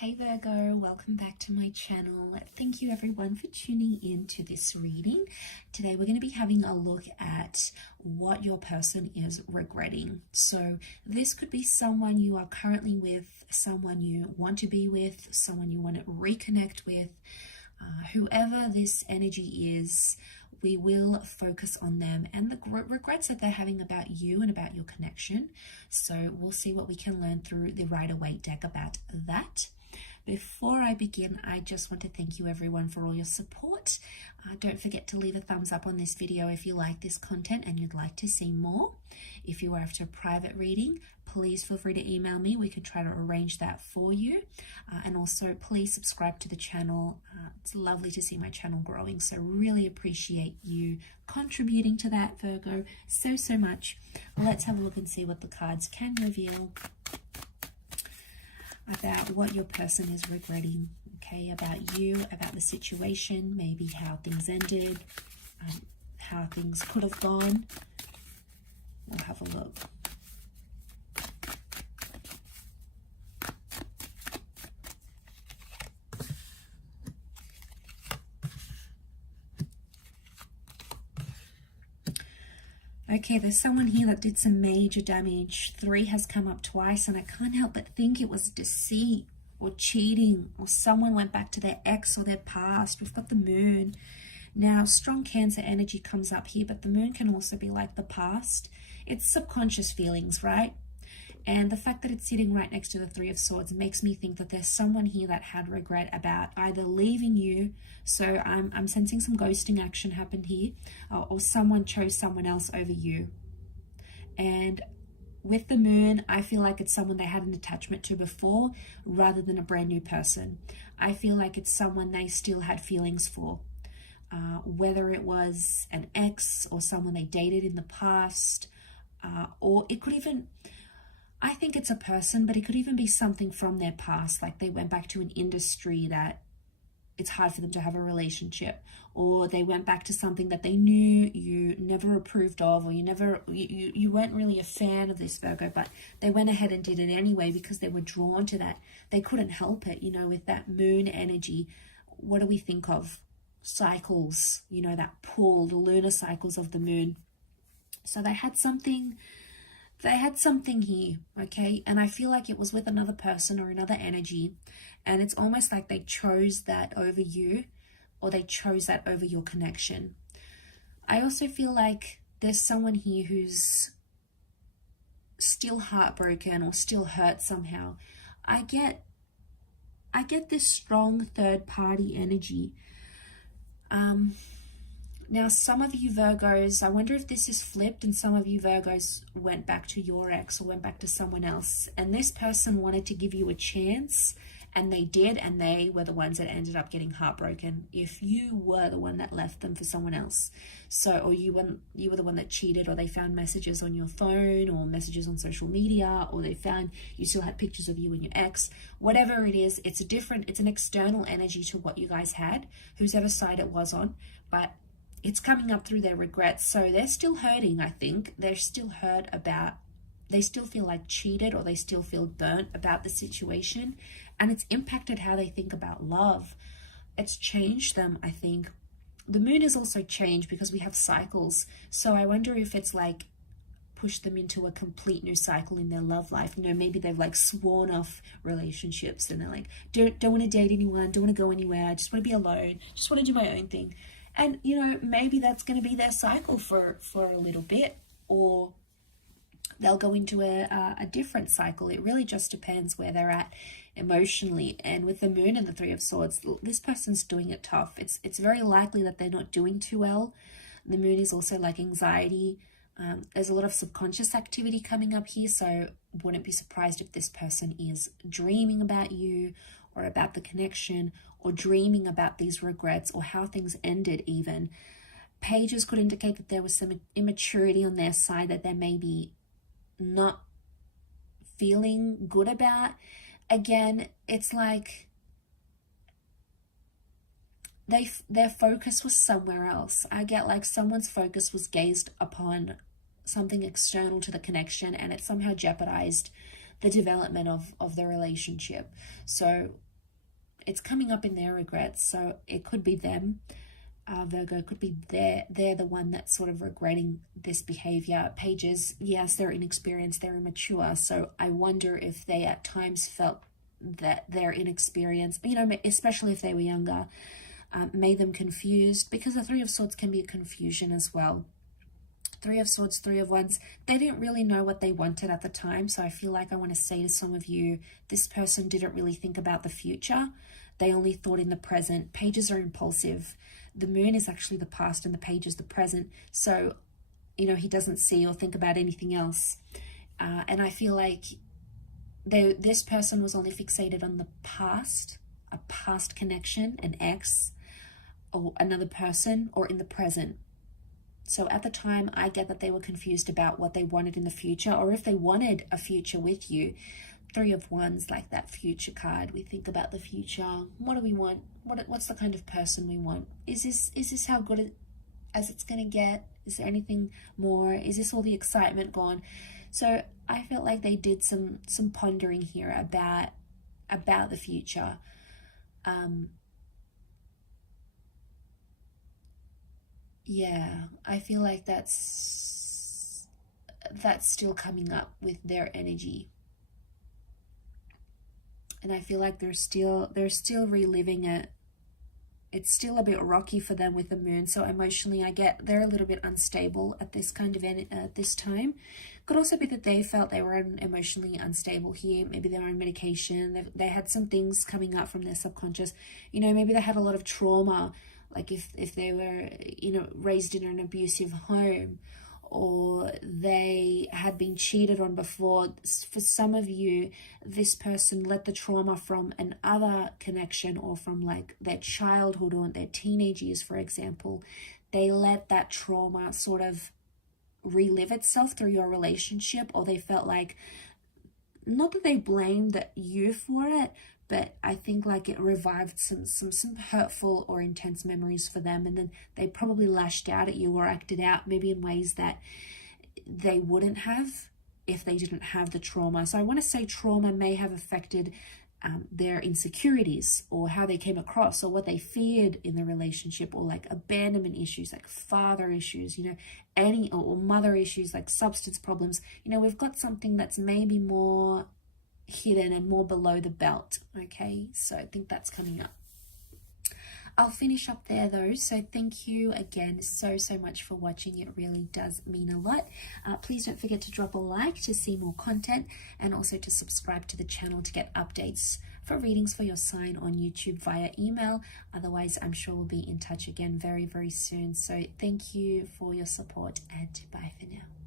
Hey Virgo, welcome back to my channel. Thank you everyone for tuning in to this reading. Today we're going to be having a look at what your person is regretting. So this could be someone you are currently with, someone you want to be with, someone you want to reconnect with. Whoever this energy is, we will focus on them and the regrets that they're having about you and about your connection. So we'll see what we can learn through the Rider-Waite deck about that. Before I begin, I just want to thank you everyone for all your support. Don't forget to leave a thumbs up on this video if you like this content and you'd like to see more. If you are after a private reading, please feel free to email me. We can try to arrange that for you. And also please subscribe to the channel. It's lovely to see my channel growing, so really appreciate you contributing to that, Virgo, so much. Let's have a look and see what the cards can reveal about what your person is regretting, okay, about you, about the situation, maybe how things ended, how things could have gone. We'll have a look. Okay, there's someone here that did some major damage. 3 has come up twice, and I can't help but think it was deceit or cheating, or someone went back to their ex or their past. We've got the moon. Now, strong Cancer energy comes up here, but the moon can also be like the past. It's subconscious feelings, right? And the fact that it's sitting right next to the 3 of Swords makes me think that there's someone here that had regret about either leaving you, so I'm sensing some ghosting action happened here, or someone chose someone else over you. And with the moon, I feel like it's someone they had an attachment to before rather than a brand new person. I feel like it's someone they still had feelings for, whether it was an ex or someone they dated in the past, or it could even... I think it's a person, but it could even be something from their past, like they went back to an industry that it's hard for them to have a relationship, or they went back to something that they knew you never approved of, or you weren't really a fan of this, Virgo, but they went ahead and did it anyway because they were drawn to that. They couldn't help it, you know, with that moon energy. What do we think of? Cycles, you know, that pull, the lunar cycles of the moon. So they had something here, okay? And I feel like it was with another person or another energy, and it's almost like they chose that over you, or they chose that over your connection. I also feel like there's someone here who's still heartbroken or still hurt somehow. I get this strong third party energy. Now, some of you Virgos, I wonder if this is flipped and some of you Virgos went back to your ex or went back to someone else, and this person wanted to give you a chance, and they did, and they were the ones that ended up getting heartbroken if you were the one that left them for someone else. So, or you were the one that cheated, or they found messages on your phone or messages on social media, or they found you still had pictures of you and your ex. Whatever it is, it's an external energy to what you guys had, whose ever side it was on, but it's coming up through their regrets. So they're still hurting, I think. They're still hurt about, they still feel like cheated, or they still feel burnt about the situation. And it's impacted how they think about love. It's changed them, I think. The moon has also changed because we have cycles. So I wonder if it's like pushed them into a complete new cycle in their love life. You know, maybe they've like sworn off relationships and they're like, don't want to date anyone, don't want to go anywhere, I just want to be alone, just want to do my own thing. And, you know, maybe that's going to be their cycle for a little bit, or they'll go into a different cycle. It really just depends where they're at emotionally. And with the moon and the 3 of Swords, this person's doing it tough. It's very likely that they're not doing too well. The moon is also like anxiety. There's a lot of subconscious activity coming up here, so wouldn't be surprised if this person is dreaming about you, or about the connection, or dreaming about these regrets, or how things ended even. Pages could indicate that there was some immaturity on their side that they may be not feeling good about. Again, it's like their focus was somewhere else. I get like someone's focus was gazed upon something external to the connection, and it somehow jeopardized the development of the relationship. So it's coming up in their regrets. So it could be them. Virgo, could be they're the one that's sort of regretting this behavior. Pages, yes, they're inexperienced, they're immature. So I wonder if they at times felt that their inexperience, you know, especially if they were younger, made them confused, because the Three of Swords can be a confusion as well. Three of Swords, Three of Wands, they didn't really know what they wanted at the time. So I feel like I want to say to some of you, this person didn't really think about the future. They only thought in the present. Pages are impulsive. The moon is actually the past and the page is the present. So, you know, he doesn't see or think about anything else. And I feel like this person was only fixated on the past, a past connection, an ex, or another person, or in the present. So at the time, I get that they were confused about what they wanted in the future, or if they wanted a future with you. Three of Wands, like that future card. We think about the future. What do we want? What's the kind of person we want? Is this how good as it's going to get? Is there anything more? Is this all the excitement gone? So I felt like they did some pondering here about the future. Yeah, I feel like that's still coming up with their energy. And I feel like they're still reliving it. It's still a bit rocky for them with the moon. So emotionally, I get they're a little bit unstable at this kind of this time. Could also be that they felt they were emotionally unstable here. Maybe they were on medication. They had some things coming up from their subconscious. You know, maybe they had a lot of trauma. Like if they were, you know, raised in an abusive home, or they had been cheated on before. For some of you, this person let the trauma from another connection, or from like their childhood or their teenage years, for example. They let that trauma sort of relive itself through your relationship, or they felt like, not that they blamed you for it, but I think like it revived some hurtful or intense memories for them, and then they probably lashed out at you or acted out maybe in ways that they wouldn't have if they didn't have the trauma. So I want to say trauma may have affected their insecurities, or how they came across, or what they feared in the relationship, or like abandonment issues, like father issues, you know, or mother issues, like substance problems. You know, we've got something that's maybe more hidden and more below the belt. Okay, so I think that's coming up. I'll finish up there though. So thank you again so much for watching. It really does mean a lot. Please don't forget to drop a like to see more content, and also to subscribe to the channel to get updates for readings for your sign on YouTube via email. Otherwise, I'm sure we'll be in touch again very soon. So thank you for your support, and bye for now.